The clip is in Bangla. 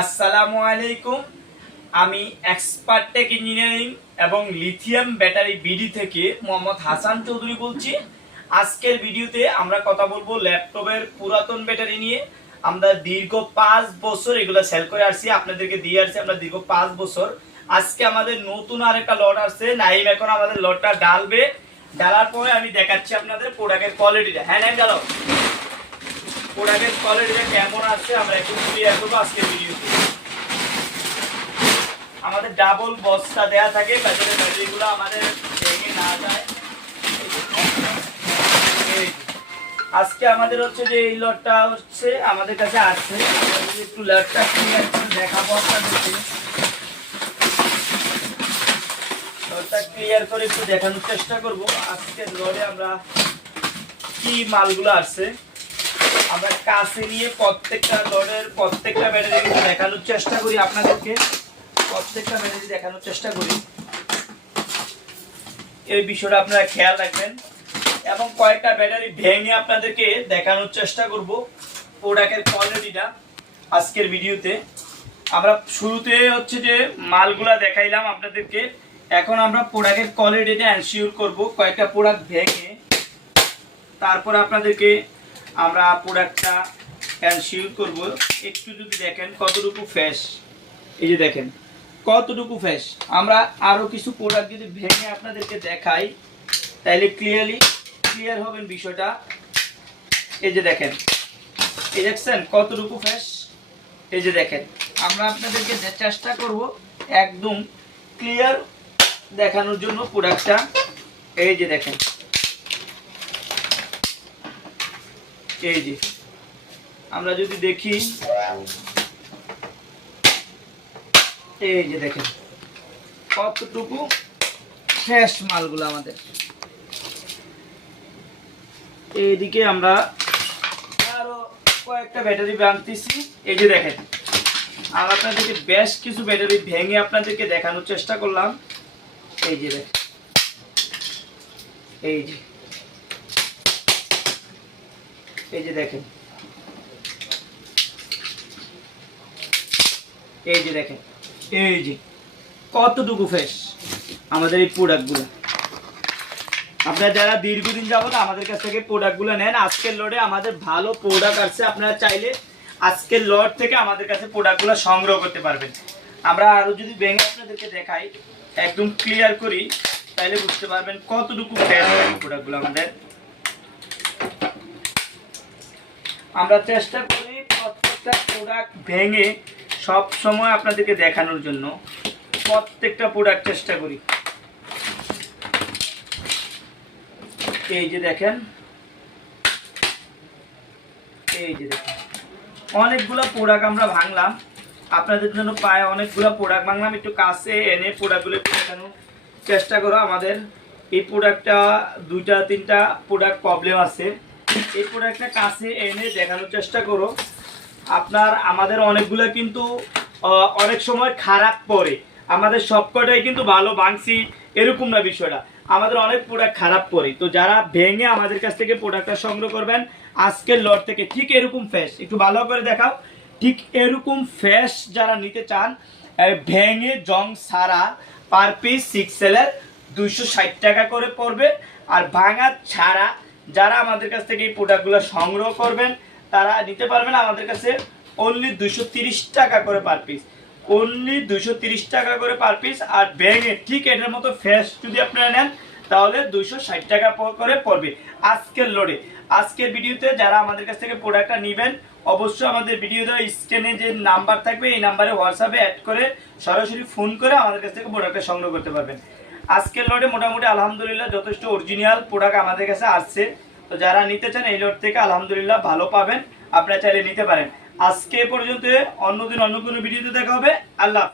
আসসালামু আলাইকুম। আমি এক্সপার্ট টেক ইঞ্জিনিয়ারিং এবং লিথিয়াম ব্যাটারি বিডি থেকে মোহাম্মদ হাসান চৌধুরী বলছি। আজকের ভিডিওতে আমরা কথা বলবো ল্যাপটপের পুরাতন ব্যাটারি নিয়ে। আমরা দীর্ঘ 5 বছর এগুলো সেল করে আসছি, আপনাদেরকে দিয়ে আসছি আমরা দীর্ঘ 5 বছর। আজকে আমাদের নতুন আরেকটা লট আসছে, নাইম এখন আমাদের লটটা ডালবে। ডালার পরে আমি দেখাচ্ছি আপনাদের প্রোডাক্টের কোয়ালিটিটা। হ্যাঁ নাইম ডালো, প্রোডাক্টের কোয়ালিটিটা কেমন আছে আমরা একটু ক্লিয়ার করবো আজকের ভিডিওতে। আমাদের ডাবল বস্তা দেয়া থাকে, ব্যাটারি ব্যাটারিগুলো আমাদের ভেঙে না যায়। আজকে আমাদের হচ্ছে যে এই লটটা হচ্ছে আমাদের কাছে আসছে, একটু লটটা ক্লিয়ার করে দেখাবো আপনাদেরকে। লটটা ক্লিয়ার করে একটু দেখানোর চেষ্টা করব আজকের লটে আমরা কি মালগুলো আসছে। আমরা কাছে নিয়ে প্রত্যেকটা লটের প্রত্যেকটা ব্যাটারি কিন্তু দেখানোর চেষ্টা করি আপনাদেরকে, প্রত্যেকটা ব্যাটারি দেখানোর চেষ্টা করি। এই বিষয়টা আপনারা খেয়াল রাখবেন এবং কয়েকটা ব্যাটারি ভেঙে আপনাদেরকে দেখানোর চেষ্টা করব প্রোডাক্টের কোয়ালিটিটা আজকের ভিডিওতে। আমরা শুরুতে হচ্ছে যে মালগুলা দেখাইলাম আপনাদেরকে, এখন আমরা প্রোডাক্টের কোয়ালিটিটা এনশিওর করব। কয়েকটা প্রোডাক্ট ভেঙে তারপর আপনাদেরকে আমরা প্রোডাক্টটা এনশিওর করব। একটু যদি দেখেন কতটুকু ফ্রেশ, এই যে দেখেন কতটুকু ফ্রেশ। আমরা আরো কিছু প্রোডাক্ট যদি ভেঙে আপনাদেরকে দেখাই তাহলে ক্লিয়ার হবেন বিষয়টা। এই যে দেখেন, এই দেখছেন কতটুকু ফ্রেশ। এই যে দেখেন, আমরা আপনাদেরকে চেষ্টা করব একদম ক্লিয়ার দেখানোর জন্য প্রোডাক্টটা। এই যে দেখেন, এই যে আমরা যদি দেখি, এই যে দেখেন কতটুকু ফ্রেশ মালগুলো আমাদের। এইদিকে আমরা আরো কয়েকটা ব্যাটারি বানতেছি। এই যে দেখেন, আর আপনাদেরকে বেশ কিছু ব্যাটারি ভেঙে আপনাদেরকে দেখানোর চেষ্টা করলাম। এই যে দেখেন, এই যে এই যে দেখেন, এই যে দেখেন, এই যে কতটুকু ফ্রেশ আমাদের এই প্রোডাক্টগুলো। আপনারা যারা দীর্ঘদিন যাবত আমাদের কাছ থেকে প্রোডাক্টগুলো নেন, আজকের লটে আমাদের ভালো প্রোডাক্ট আসছে। আপনারা চাইলে আজকের লট থেকে আমাদের কাছে প্রোডাক্টগুলো সংগ্রহ করতে পারবেন। আমরা আরো যদি ভেঙে আপনাদেরকে দেখাই, একদম ক্লিয়ার করি, তাইলে বুঝতে পারবেন কতটুকু ফ্রেশ প্রোডাক্টগুলো আমাদের। আমরা চেষ্টা করি প্রত্যেকটা প্রোডাক্ট ভেঙে সব সময় আপনাদেরকে দেখানোর জন্য, প্রত্যেকটা প্রোডাক্ট চেষ্টা করি। এই যে দেখেন, এই যে দেখেন অনেকগুলো প্রোডাক্ট আমরা ভাঙলাম আপনাদের জন্য, পায় অনেকগুলো প্রোডাক্ট ভাঙলাম। একটু কাছে এনে প্রোডাক্টগুলো একটু দেখানোর চেষ্টা করো। আমাদের এই প্রোডাক্টটা 2-3টা প্রোডাক্ট প্রবলেম আছে, এই প্রোডাক্টটা কাছে এনে দেখানোর চেষ্টা করো। আমাদের অনেকগুলো কিন্তু অনেক সময় খারাপ পড়ে, আমাদের সবকটাই কিন্তু ভালো ভাঙছি এরকম না বিষয়টা, আমাদের অনেক প্রোডাক্ট খারাপ পড়ে। তো যারা ভেঙে আমাদের কাছ থেকে প্রোডাক্টটা সংগ্রহ করবেন আজকের লট থেকে, ঠিক এরকম ফ্রেশ, একটু ভালো করে দেখাও, ঠিক এরকম ফ্রেশ যারা নিতে চান, ভেঙে জং ছাড়া পার পিস 6 সেলের 260 টাকা করে পড়বে। আর ভাঙা ছাড়া যারা আমাদের কাছ থেকে এই প্রোডাক্টগুলো সংগ্রহ করবেন তারা নিতে পারবেন আমাদের কাছে অনলি 230 টাকা করে পার পিস, অনলি 230 টাকা করে পার পিস। আর ভেঙে ঠিক এটার মতো ফ্রেশ যদি আপনারা নেন তাহলে 260 টাকা করে পড়বে আজকের লোডে। আজকের ভিডিওতে যারা আমাদের কাছ থেকে প্রোডাক্টটা নেবেন অবশ্যই আমাদের ভিডিওতে স্ক্রিনে যে নাম্বার থাকবে এই নাম্বারে হোয়াটসঅ্যাপে অ্যাড করে সরাসরি ফোন করে আমাদের কাছ থেকে প্রোডাক্টটা সংগ্রহ করতে পারবেন। আজকের লোডে মোটামুটি আলহামদুলিল্লাহ যথেষ্ট অরিজিনাল প্রোডাক্ট আমাদের কাছে আসছে। তো যারা নিতে চান এই লোড থেকে আলহামদুলিল্লাহ ভালো পাবেন, আপনারা চাইলে নিতে পারেন। আজকে পর্যন্ত, অন্যদিন অন্য কোনো ভিডিওতে দেখা হবে। আল্লাহ হাফেজ।